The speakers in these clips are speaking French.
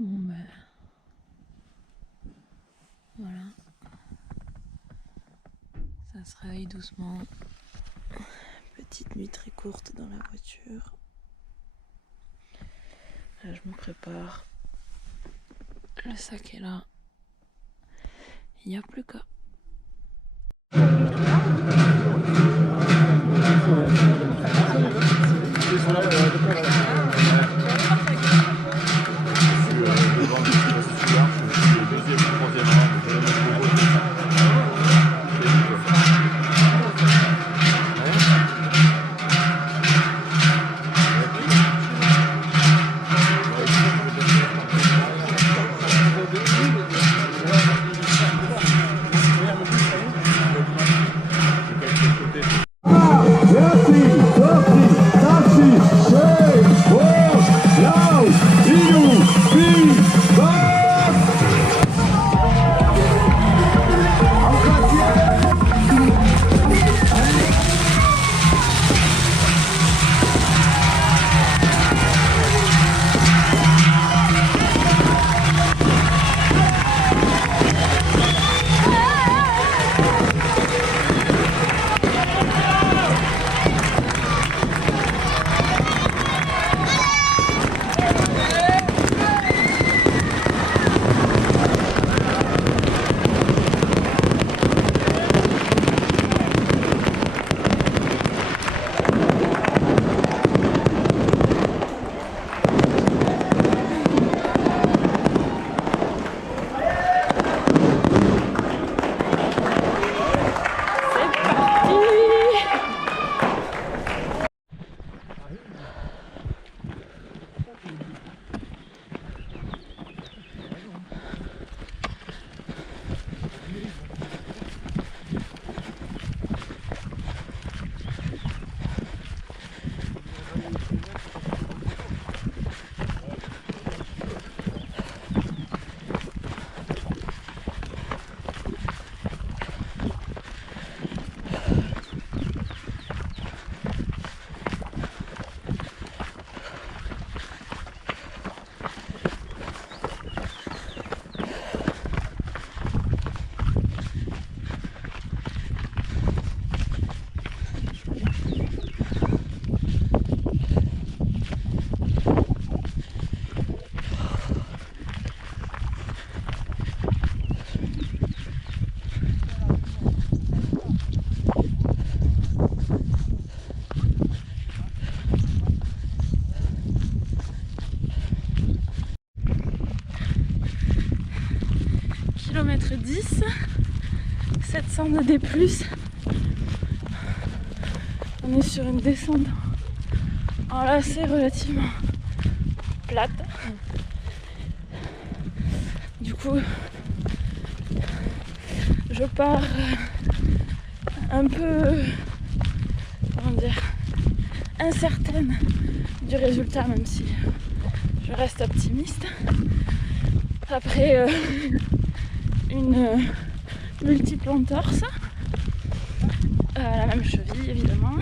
Bon ben voilà, ça se réveille doucement. Petite nuit très courte dans la voiture. Là je me prépare. Le sac est là. Il n'y a plus qu'à. Kilomètre 10, 700 de D+. On est sur une descente enlacée relativement plate. Du coup, je pars un peu, comment dire, incertaine du résultat, même si je reste optimiste. Après une multiple entorse, la même cheville évidemment,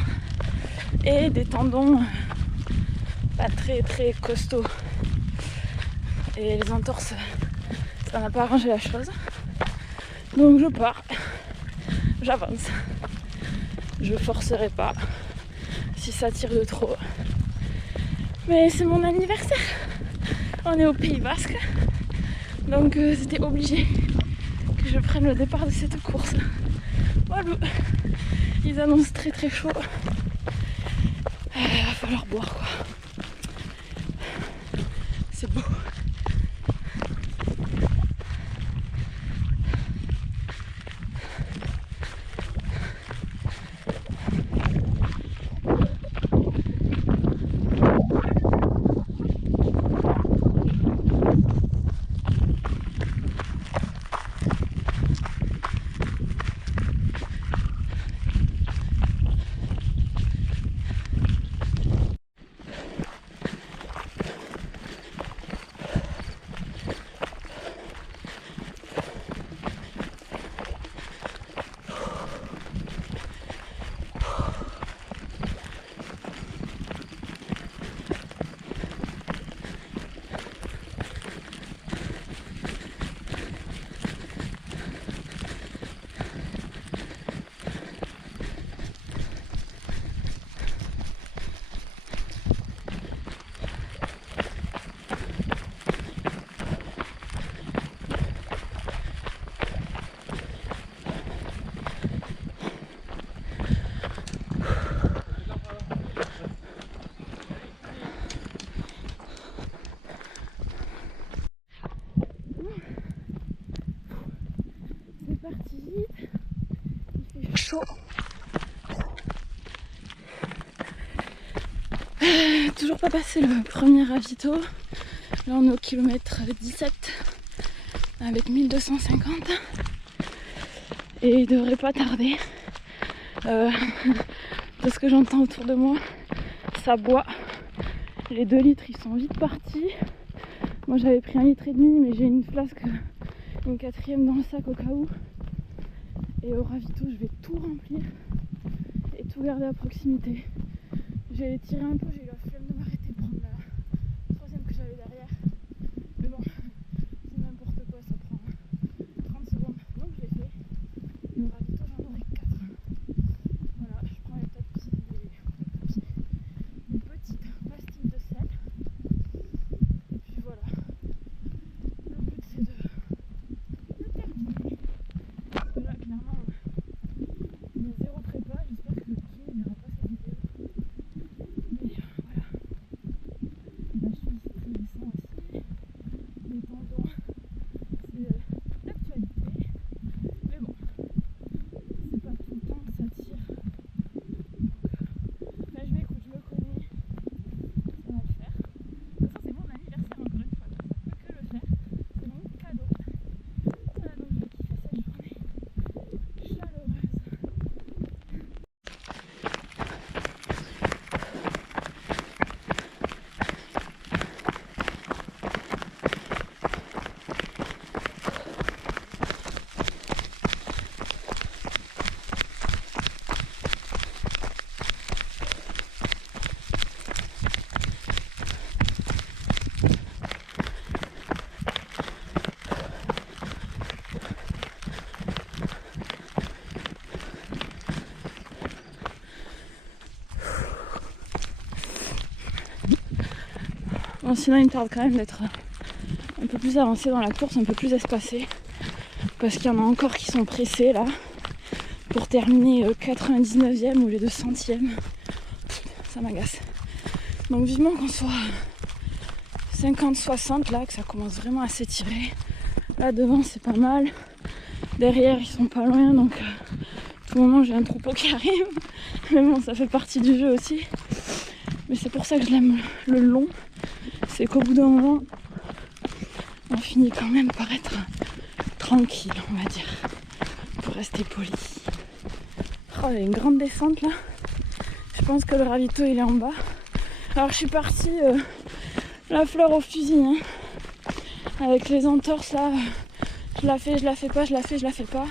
et des tendons pas très costauds. Et les entorses, ça n'a pas arrangé la chose. Donc je pars, j'avance. Je forcerai pas si ça tire de trop. Mais c'est mon anniversaire. On est au Pays Basque. Donc c'était obligé que je prenne le départ de cette course. Voilà. Ils annoncent très chaud. Il va falloir boire quoi. C'est beau. toujours pas passé le premier ravito. Là on est au kilomètre 17 avec 1250 et il devrait pas tarder. De ce que j'entends autour de moi, ça boit. Les 2 litres ils sont vite partis. Moi j'avais pris 1,5 litre mais j'ai une flasque, une 4e dans le sac au cas où. Et au ravito je vais tout remplir et tout garder à proximité. J'ai tiré un peu, j'ai eu la flemme de m'arrêter de prendre la 3e que j'avais derrière. Mais bon, c'est n'importe quoi, ça prend 30 secondes. Donc je l'ai fait. Et au ravito j'en aurai 4. Voilà, je prends des petites pastilles de sel. Et puis voilà. Le but c'est de terminer. Parce que là clairement il y a zéro prépa. J'espère que le kiné ne verra pas cette vidéo. Mais voilà. La cheville c'est très récent aussi. Les tendons c'est d'actualité. Mais bon, c'est pas tout le temps que ça tire. Là je m'écoute, je me connais. Ça va le faire. De toute façon c'est mon anniversaire encore une fois. Donc ça peut que le faire. C'est mon cadeau. Voilà, donc je vais kiffer cette journée chaleureuse. Bon, sinon il me tarde quand même d'être un peu plus avancé dans la course, un peu plus espacé. Parce qu'il y en a encore qui sont pressés là. Pour terminer 99e ou les 200e. Ça m'agace. Donc vivement qu'on soit 50-60 là, que ça commence vraiment à s'étirer. Là devant c'est pas mal. Derrière ils sont pas loin, donc à tout moment j'ai un troupeau qui arrive. Mais bon, ça fait partie du jeu aussi. Mais c'est pour ça que je l'aime le long. C'est qu'au bout d'un moment, on finit quand même par être tranquille, on va dire. Pour rester poli. Oh, il y a une grande descente là. Je pense que le ravito il est en bas. Alors je suis partie la fleur au fusil. Hein. Avec les entorses là. Je la fais, je la fais pas, je la fais, je la fais pas.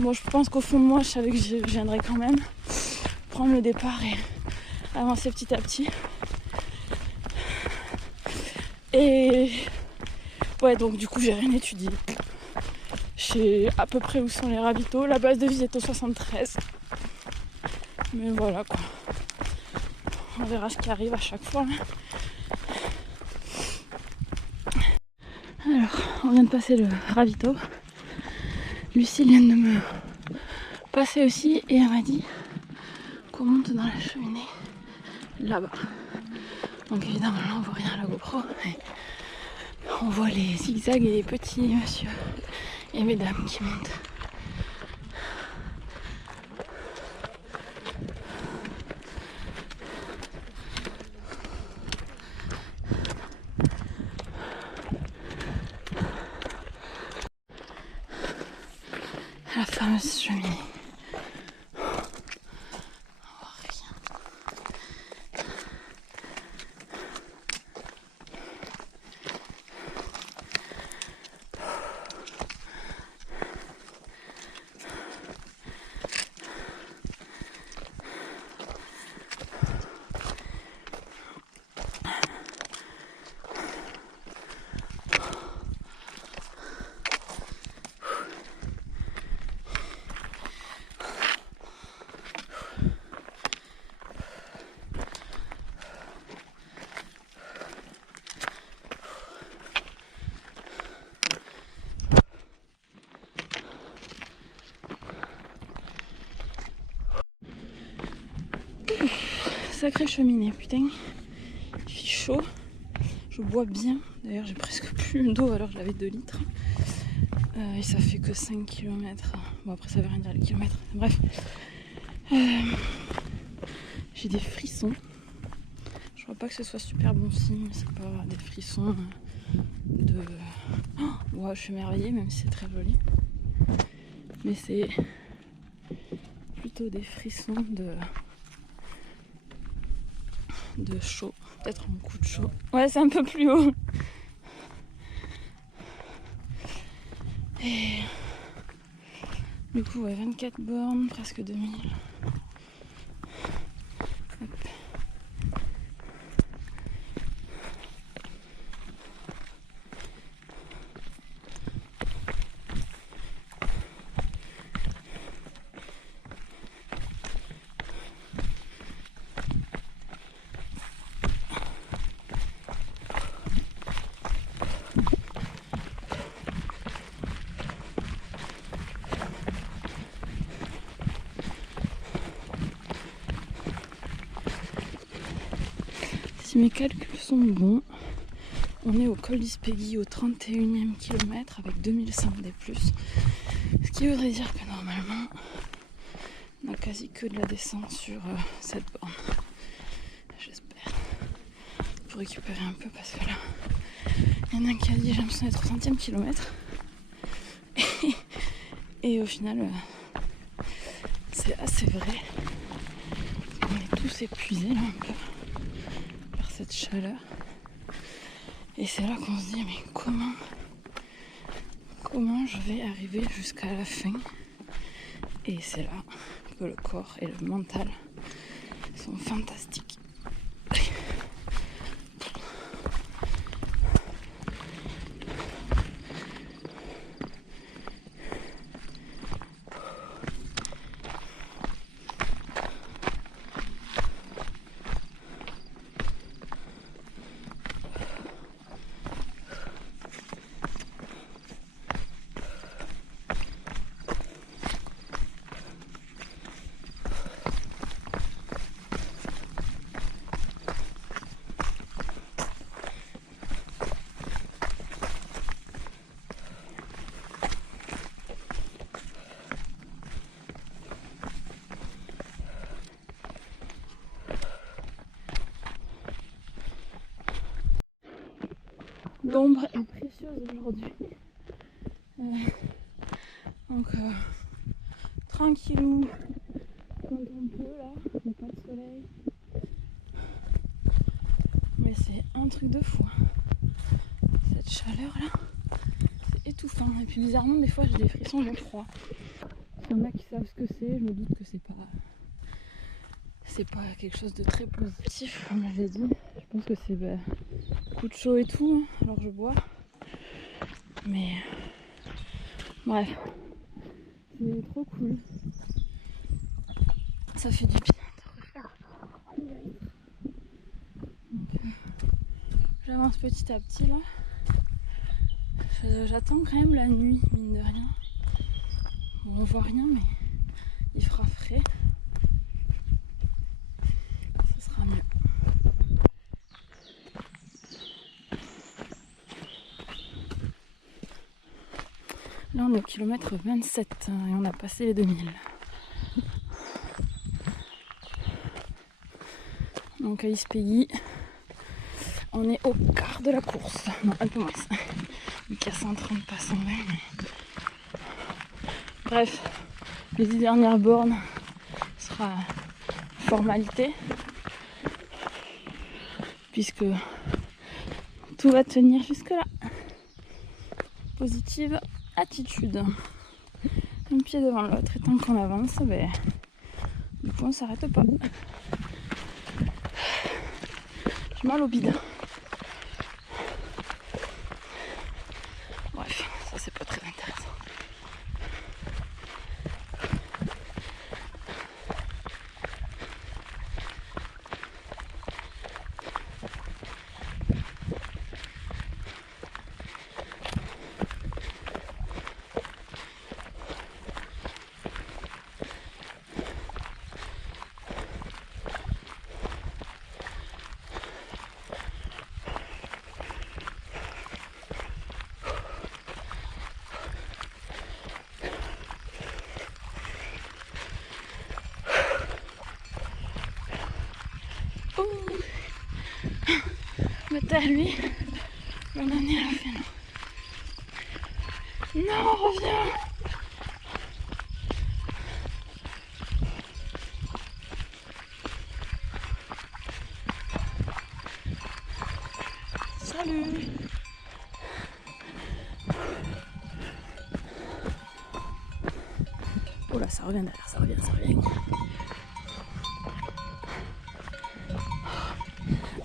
Bon, je pense qu'au fond de moi, je savais que je viendrais quand même prendre le départ et avancer petit à petit. Et ouais, donc du coup, j'ai rien étudié. Je sais à peu près où sont les ravitaux. La base de vie est au 73. Mais voilà quoi. On verra ce qui arrive à chaque fois. Alors, on vient de passer le ravito. Lucille vient de me passer aussi et elle m'a dit qu'on monte dans la cheminée là-bas. Donc évidemment là on voit rien à la GoPro. On voit les zigzags et les petits monsieur et mesdames qui montent. La fameuse cheminée. Sacrée cheminée, putain. Il fait chaud. Je bois bien. D'ailleurs, j'ai presque plus d'eau alors que j'avais 2 litres. Et ça fait que 5 km. Bon, après, ça veut rien dire les kilomètres. Bref. J'ai des frissons. Je vois pas que ce soit super bon signe, c'est pas des frissons de... Oh, ouais, je suis émerveillée même si c'est très joli. Mais c'est plutôt des frissons de chaud, peut-être un coup de chaud. Ouais, c'est un peu plus haut. Et du coup, ouais, 24 bornes, presque 2000. Hop. Si mes calculs sont bons, on est au col d'Ispegui au 31e kilomètre avec 2100 D+. Ce qui voudrait dire que normalement, on n'a quasi que de la descente sur cette borne. J'espère. Pour récupérer un peu parce que là, il y en a un qui a dit j'ai l'impression d'être au 100e kilomètre. Et au final, c'est assez vrai. On est tous épuisés là un peu par cette chaleur. Et c'est là qu'on se dit mais comment je vais arriver jusqu'à la fin. Et c'est là que le corps et le mental sont fantastiques. L'ombre est précieuse aujourd'hui. Donc tranquillou quand on peut là, il n'y a pas de soleil. Mais c'est un truc de fou. Cette chaleur là, c'est étouffant. Et puis bizarrement des fois j'ai des frissons, j'ai froid. Il y en a qui savent ce que c'est, je me doute que c'est pas quelque chose de très positif comme je l'ai dit. Je pense que c'est coup de chaud et tout, hein, alors je bois. Mais bref, c'est trop cool. Ça fait du bien de refaire. Donc, j'avance petit à petit là. J'attends quand même la nuit, mine de rien. Bon, on voit rien, mais il fera frais. Ce sera mieux. Là, on est au kilomètre 27 et on a passé les 2000. Donc à Ispegui, on est au quart de la course. Non, un peu moins. Il y a 130, pas 120. Mais... Bref, les 10 dernières bornes sera formalité. Puisque tout va tenir jusque là. Positive attitude. Un pied devant l'autre et tant qu'on avance, ben, du coup on s'arrête pas. J'ai mal au bide. Bref, ça c'est pas très intéressant. derrière lui. Va l'amener à la fin. Non, reviens. Salut. Oh là, ça revient derrière, ça revient.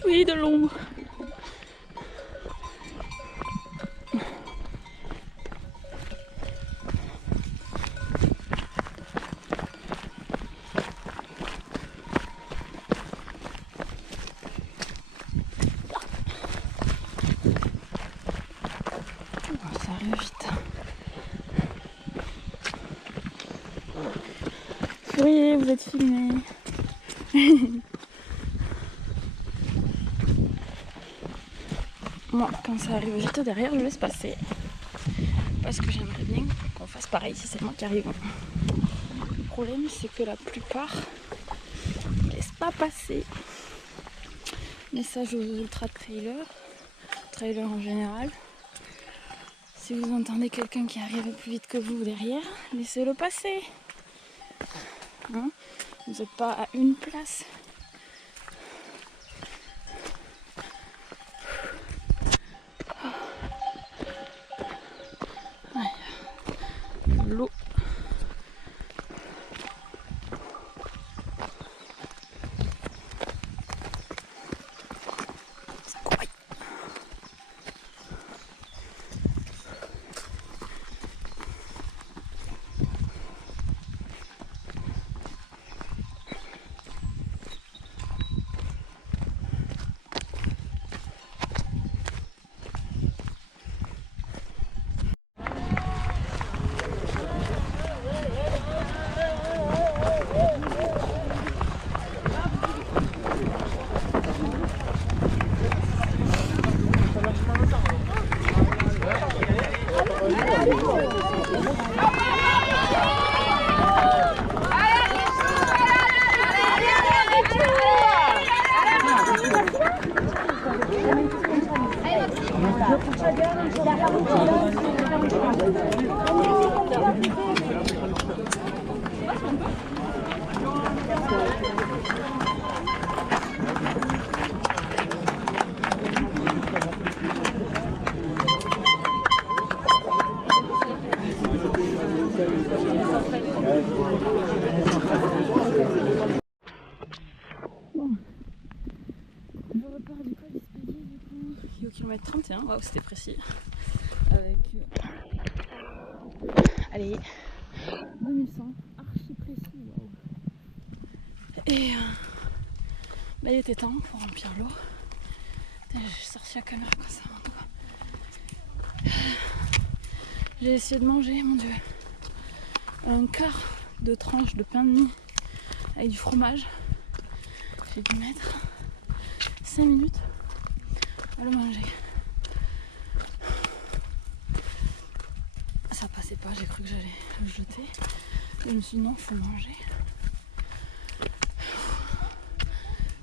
Oui, de l'ombre. Ça arrive vite. Oui, vous êtes filmé. Moi, quand ça arrive vite derrière, je laisse passer. Parce que j'aimerais bien qu'on fasse pareil si c'est moi qui arrive. Le problème, c'est que la plupart ne laissent pas passer. Message aux ultra trailers en général. Si vous entendez quelqu'un qui arrive plus vite que vous derrière, laissez-le passer. Hein? Vous n'êtes pas à une place. L'eau. Je repars du col d'Espalier du coup, qui est au kilomètre 31, waouh c'était précis, avec allez 2100, archi précis, waouh. Et bah, il était temps pour remplir l'eau. J'ai sorti la caméra comme ça. J'ai essayé de manger, mon dieu, un quart de tranche de pain de mie avec du fromage. J'ai dû mettre 5 minutes à le manger. Ça passait pas, j'ai cru que j'allais le jeter. Et je me suis dit non, il faut manger.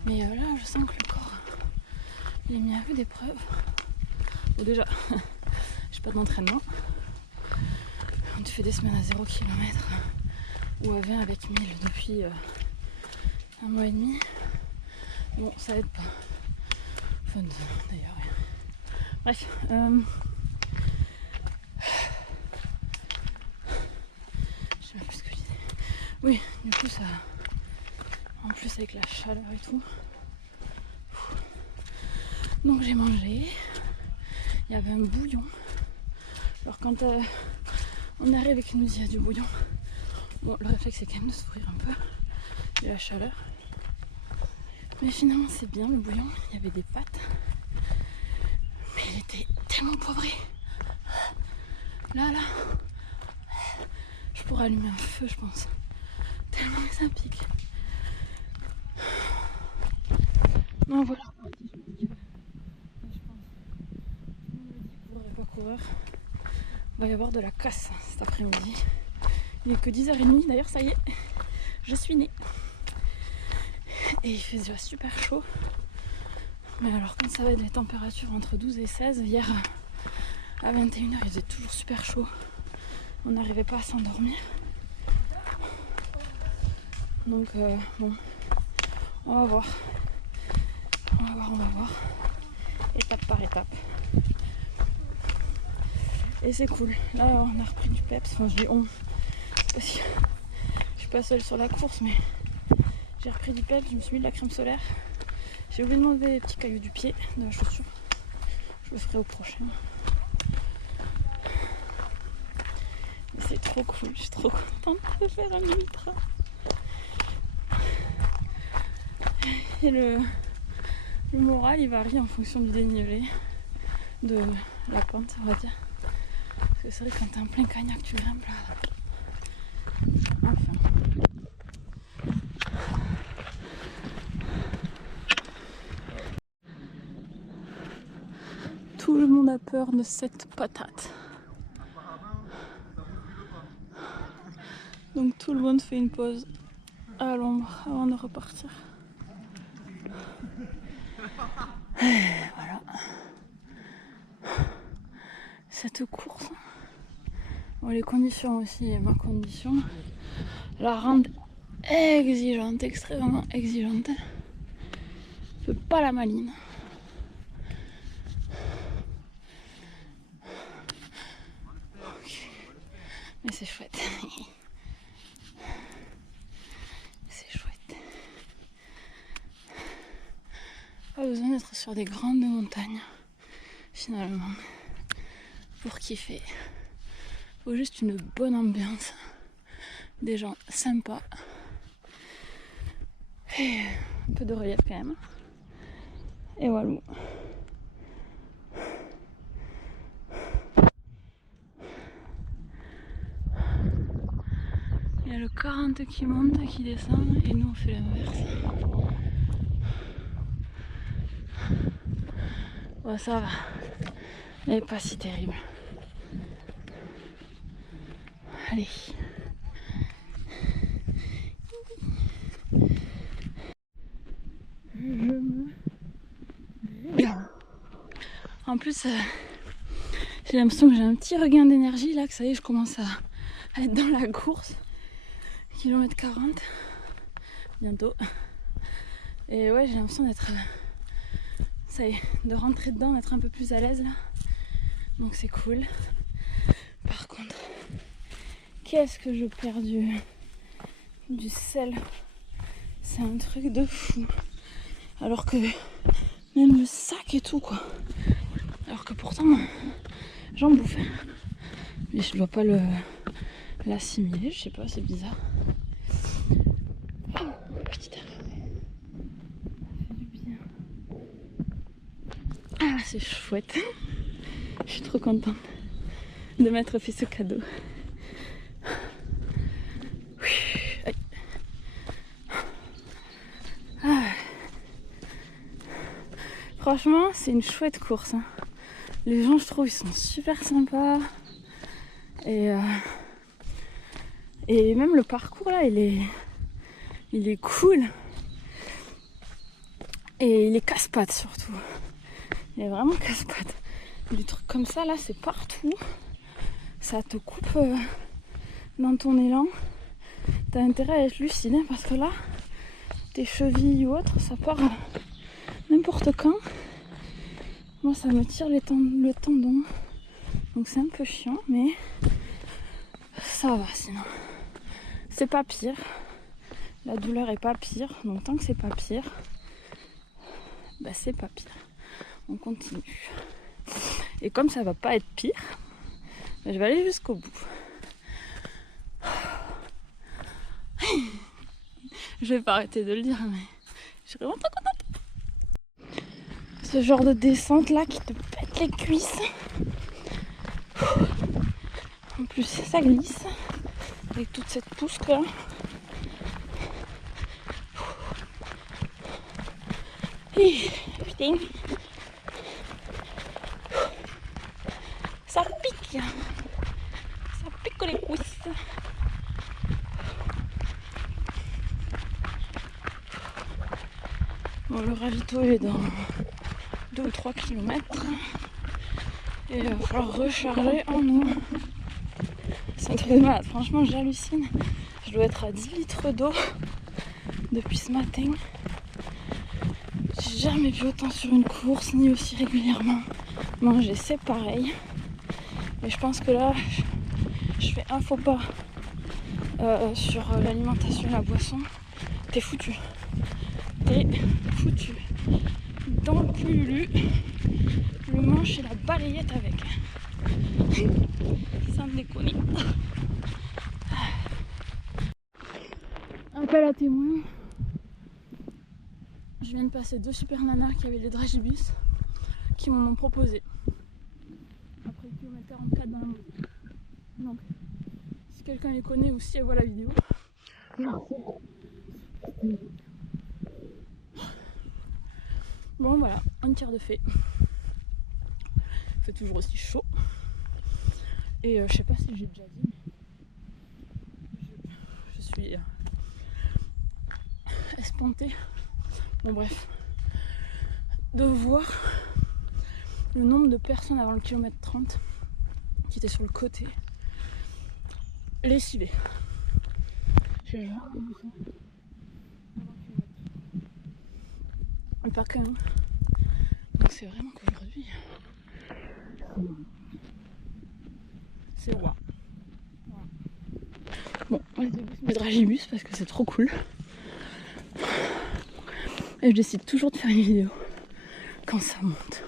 Mais là, je sens que le corps il est mis à rude épreuve. Bon, déjà, j'ai pas d'entraînement. Quand tu fais des semaines à 0 km ou à 20 avec 1000 depuis un mois et demi, bon, ça aide pas. Enfin, d'ailleurs, rien. Bref. Je sais même plus ce que je disais. Oui, du coup, ça. En plus, avec la chaleur et tout. Donc, j'ai mangé. Il y avait un bouillon. Alors, quand on arrive et qu'il nous dit qu'il y a du bouillon, bon, le réflexe, c'est quand même de s'ouvrir un peu. Il y a la chaleur. Mais finalement, c'est bien le bouillon. Il y avait des pâtes. Mais il était tellement poivré. Là, je pourrais allumer un feu, je pense. Tellement que ça pique. Non, voilà. Je pense. Coureur et pas coureur. Il va y avoir de la casse cet après-midi. Il n'est que 10h30. D'ailleurs, ça y est, je suis née. Et il fait déjà super chaud. Mais alors quand ça va être des températures entre 12 et 16, hier à 21h il faisait toujours super chaud. On n'arrivait pas à s'endormir. Donc bon, on va voir. On va voir. Étape par étape. Et c'est cool. Là on a repris du peps. Enfin je dis on. Parce que je suis pas seule sur la course mais j'ai repris du peps, je me suis mis de la crème solaire. J'ai oublié de m'enlever les petits cailloux du pied, de la chaussure. Je le ferai au prochain. Mais c'est trop cool, je suis trop contente de faire un ultra. Et le moral il varie en fonction du dénivelé, de la pente on va dire. Parce que c'est vrai que quand t'es en plein cagnac tu grimpes là. Enfin. Tout le monde a peur de cette patate. Donc tout le monde fait une pause à l'ombre avant de repartir. Et voilà. Cette course. Bon, les conditions aussi, et ma condition la rendent exigeante, extrêmement exigeante. Je fais pas la maline. Okay. Mais c'est chouette. C'est chouette. Pas besoin d'être sur des grandes montagnes, finalement, pour kiffer. Faut juste une bonne ambiance, des gens sympas et un peu de relief quand même. Et voilà. Il y a le 40 qui monte, qui descend et nous on fait l'inverse. Bon ça va, mais pas si terrible. Allez. En plus, j'ai l'impression que j'ai un petit regain d'énergie là, que ça y est, je commence à être dans la course. Kilomètre 40, bientôt. Et ouais, j'ai l'impression d'être, ça y est, de rentrer dedans, d'être un peu plus à l'aise là. Donc c'est cool. Par contre, qu'est-ce que je perds du sel. C'est un truc de fou. Alors que même le sac et tout quoi. Alors que pourtant j'en bouffe. Mais je dois pas l'assimiler, je sais pas, c'est bizarre. Oh, petit air. Ça fait du bien. Ah c'est chouette. Je suis trop contente de m'être fait ce cadeau. Ah. Franchement, c'est une chouette course. Hein. Les gens, je trouve, ils sont super sympas. Et même le parcours là, il est cool. Et il est casse-pattes surtout. Il est vraiment casse-pattes. Des trucs comme ça là, c'est partout. Ça te coupe dans ton élan. T'as intérêt à être lucide hein, parce que là, tes chevilles ou autre, ça part n'importe quand. Moi, ça me tire le tendon. Donc c'est un peu chiant, mais ça va sinon. C'est pas pire. La douleur est pas pire. Donc tant que c'est pas pire, bah c'est pas pire. On continue. Et comme ça va pas être pire, bah, je vais aller jusqu'au bout. Je vais pas arrêter de le dire, mais je suis vraiment trop contente. Ce genre de descente là qui te pète les cuisses. En plus ça glisse avec toute cette pousse là. Putain. Ça pique. Ça pique les cuisses. Bon, le ravito est dans 2 ou 3 km. Et il va falloir recharger en eau. C'est un truc de malade, franchement j'hallucine. Je dois être à 10 litres d'eau depuis ce matin. J'ai jamais vu autant sur une course, ni aussi régulièrement. Manger c'est pareil. Et je pense que là, je fais un faux pas sur l'alimentation et la boisson. T'es foutu. T'es foutu. Dans le pululu, le manche et la balayette avec. Sans déconner. Appel à témoins. Je viens de passer 2 super nanas qui avaient des dragibus qui m'en ont proposé. Après le kilomètre 44 dans la moto. Donc, si quelqu'un les connaît ou si elle voit la vidéo. Bon voilà, un tiers de fait. Il fait toujours aussi chaud. Et je sais pas si j'ai déjà dit, mais je suis espantée. Bon bref. De voir le nombre de personnes avant le kilomètre 30 qui étaient sur le côté lessivées. J'ai jamais vu ça. Mais pas quand même. Donc c'est vraiment qu'aujourd'hui c'est roi. Voilà. Bon, on les débouche mes dragibus parce que c'est trop cool. Et je décide toujours de faire une vidéo quand ça monte.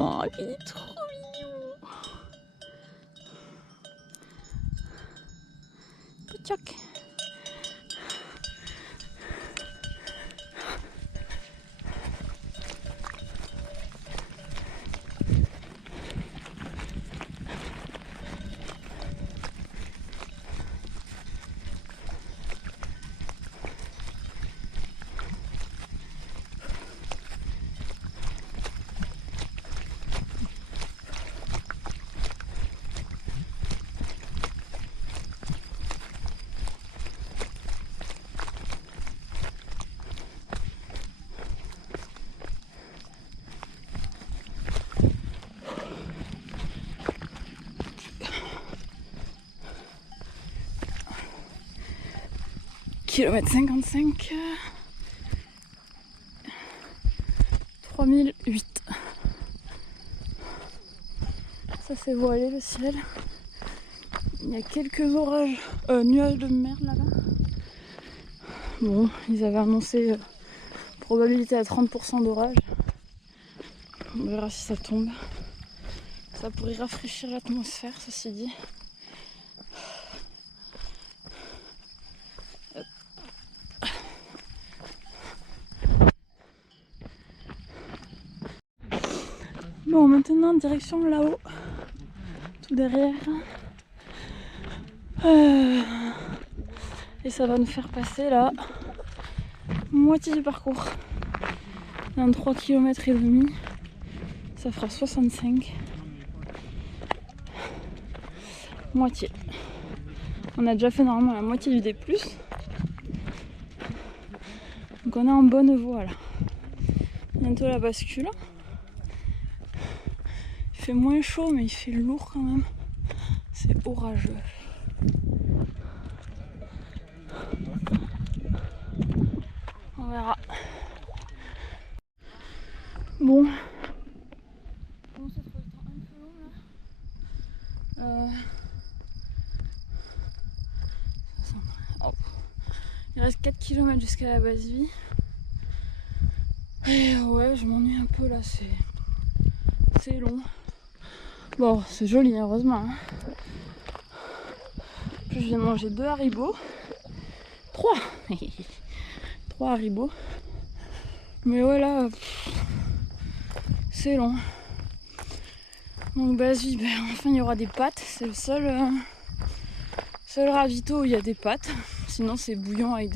Oh, il est trop mignon. Pouchoc. Kilomètre 55. 3008. Ça c'est voilé le ciel. Il y a quelques orages, nuages de merde là-bas. Bon, ils avaient annoncé probabilité à 30% d'orage. On verra si ça tombe. Ça pourrait rafraîchir l'atmosphère, ceci dit. Bon, maintenant direction là-haut, tout derrière. Et ça va nous faire passer la moitié du parcours. Dans 3 km et demi, ça fera 65. Moitié. On a déjà fait normalement la moitié du D+. Donc on est en bonne voie là. Bientôt la bascule. Il fait moins chaud mais il fait lourd quand même. C'est orageux. On verra. Bon. On se trouve un peu long là. Il reste 4 km jusqu'à la base vie. Et ouais, je m'ennuie un peu là, c'est long. Bon, c'est joli, heureusement. Hein. Puis je viens de manger 2 haribots. 3 3 haribots. Mais ouais, là, c'est long. Donc, base vie, ben, enfin, il y aura des pâtes. C'est le seul ravito où il y a des pâtes. Sinon, c'est bouillon avec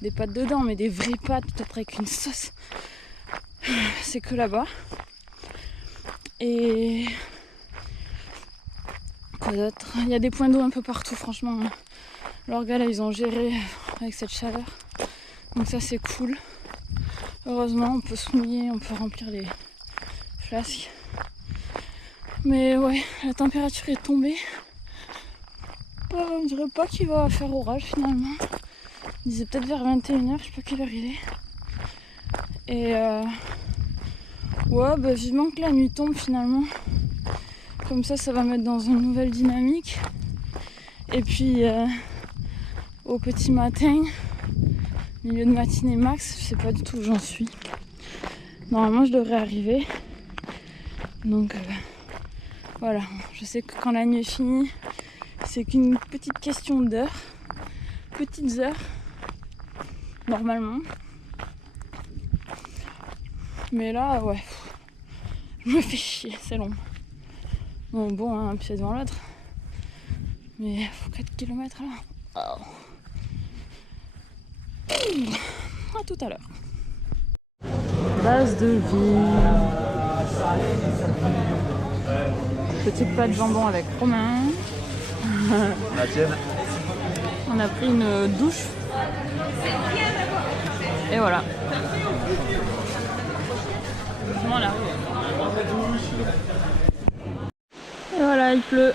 des pâtes dedans, mais des vraies pâtes, peut-être avec une sauce. C'est que là-bas. Et quoi d'autre? Il y a des points d'eau un peu partout, franchement. Leurs gars là, ils ont géré avec cette chaleur. Donc ça, c'est cool. Heureusement, on peut se mouiller, on peut remplir les flasques. Mais ouais, la température est tombée. On dirait pas qu'il va faire orage finalement. Il disait peut-être vers 21h, je sais pas quelle heure il est. Et ouais, bah vivement que la nuit tombe finalement. Comme ça va mettre dans une nouvelle dynamique. Et puis au petit matin, milieu de matinée max, je sais pas du tout où j'en suis. Normalement je devrais arriver. Donc voilà, je sais que quand la nuit est finie, c'est qu'une petite question d'heures. Petites heures, normalement. Mais là, ouais, je me fais chier, c'est long. Bon, hein, un pied devant l'autre. Mais il faut 4 km là. Oh. À tout à l'heure. Base de vie. Petite pâte jambon avec Romain. La tienne. On a pris une douche. Et voilà. Et voilà, il pleut.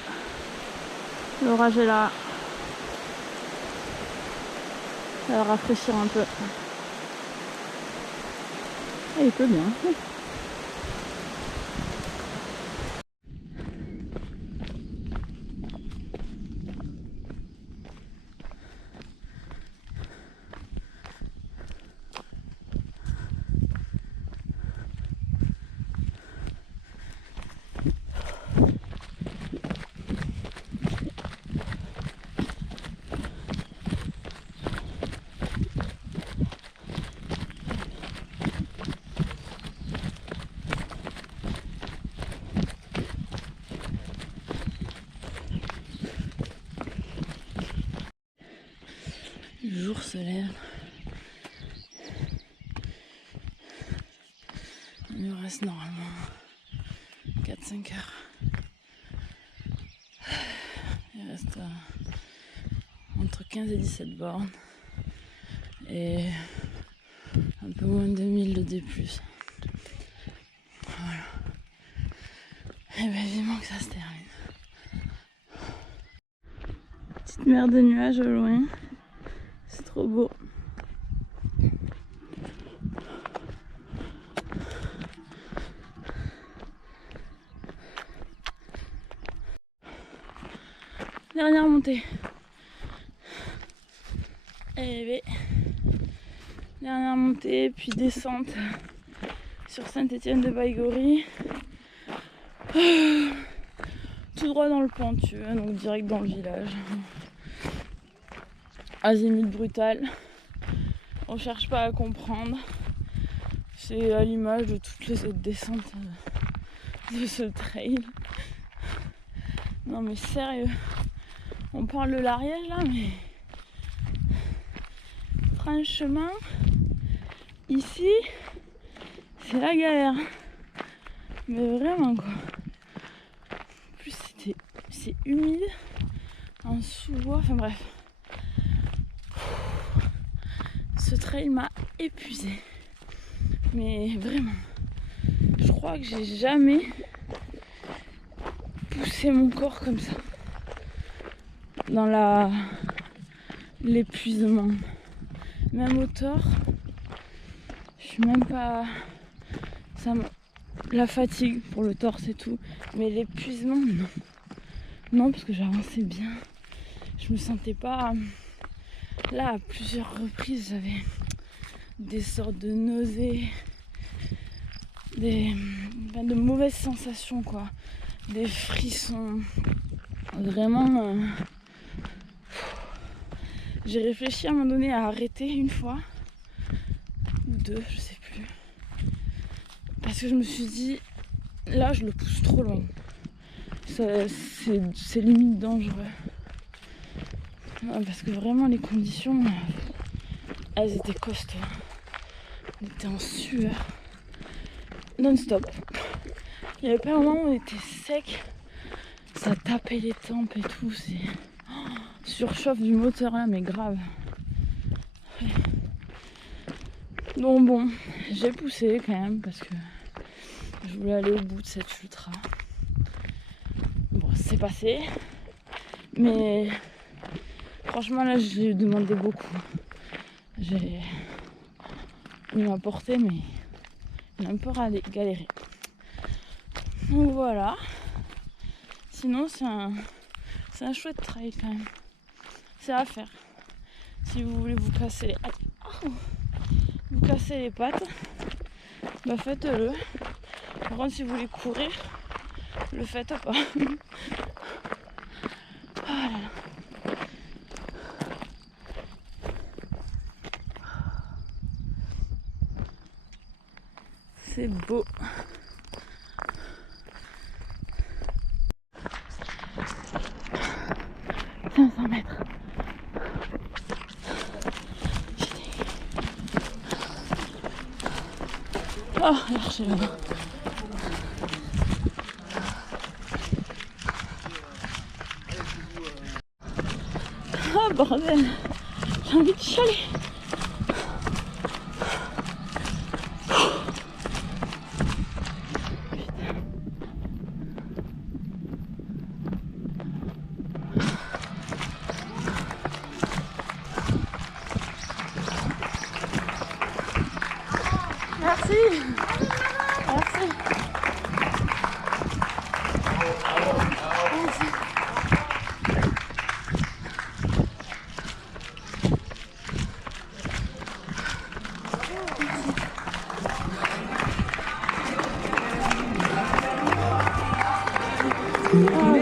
L'orage est là. Ça va rafraîchir un peu. Et il pleut bien. Le jour se lève. Il nous reste normalement 4-5 heures. Il reste entre 15 et 17 bornes. Et un peu moins de 1000 de D+. Voilà. Et bien vivement que ça se termine. Petite mer de nuages au loin. C'est trop beau. Dernière montée. Et dernière montée, puis descente sur Saint-Étienne-de-Baïgorry. Tout droit dans le pentu, donc direct dans le village. Azimut brutal. On cherche pas à comprendre. C'est à l'image de toutes les autres descentes de ce trail. Non mais sérieux. On parle de l'Ariège là, mais franchement, ici, c'est la galère. Mais vraiment quoi. En plus c'est humide, en sous-bois, enfin bref. Ce trail m'a épuisé. Mais vraiment. Je crois que j'ai jamais poussé mon corps comme ça. Dans l'épuisement. Même au tort, je suis même pas. La fatigue pour le torse et tout. Mais l'épuisement, non. Non, parce que j'avançais bien. Je me sentais pas Là, à plusieurs reprises, j'avais des sortes de nausées, de mauvaises sensations, quoi. Des frissons. Vraiment, j'ai réfléchi à un moment donné à arrêter une fois, ou deux, je sais plus. Parce que je me suis dit, là, je le pousse trop loin. C'est limite dangereux. Parce que vraiment, les conditions, elles étaient costauds. On était en sueur non-stop. Il n'y avait pas un moment où on était sec, ça tapait les tempes et tout. C'est surchauffe du moteur là, mais grave. Donc bon, j'ai poussé quand même parce que je voulais aller au bout de cette ultra. Bon, c'est passé, mais franchement là, j'ai demandé beaucoup. Il m'a porté, mais il a un peu galéré. Donc voilà. Sinon, c'est un chouette trail quand même. C'est à faire. Si vous voulez vous casser les pattes, bah faites-le. Par contre, si vous voulez courir, le faites pas. Oh là là. C'est beau. 500 mètres. Oh, l'archer là-bas. Oh bordel, j'ai envie de chialer. Merci. Merci. Merci.